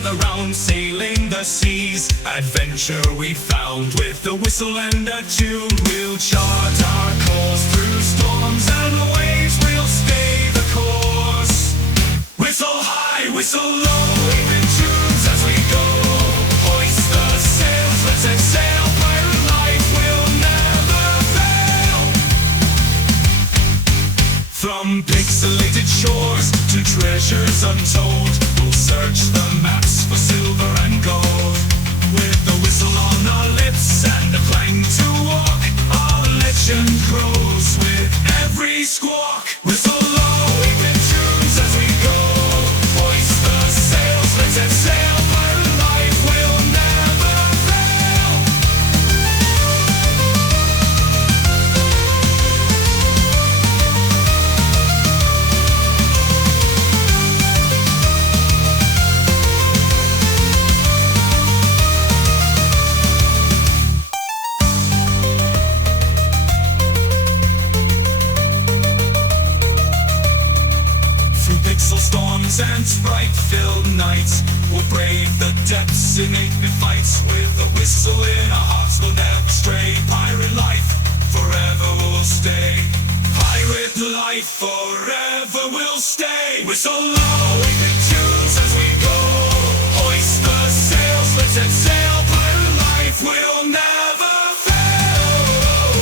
gather round, sailing the seas. Adventure we found with a whistle and a tune. We'll chart our course through storms and waves. We'll stay the course. Whistle high, whistle low, even tunes as we go. Hoist the sails, let's set sail. Pirate life will never fail. From pixelated shores to treasures untold, we'll search the maps for silver and gold. With a whistle on our lips and a clang to walk, our legend grows with every squawk. Whistle low, even tunes as we go. Hoist the sails, let's set sail. Pirate life will never fail. Storms and sprite-filled nights, we'll brave the depths in epic fights. With a whistle in our hearts, we'll never stray. Pirate life forever will stay. Pirate life forever will stay. Whistle low, even tunes as we go. Hoist the sails, let's set sail. Pirate life will never fail.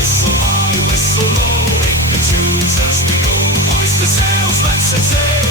Whistle high, whistle low, even tunes as we go. The sails, let's set sail.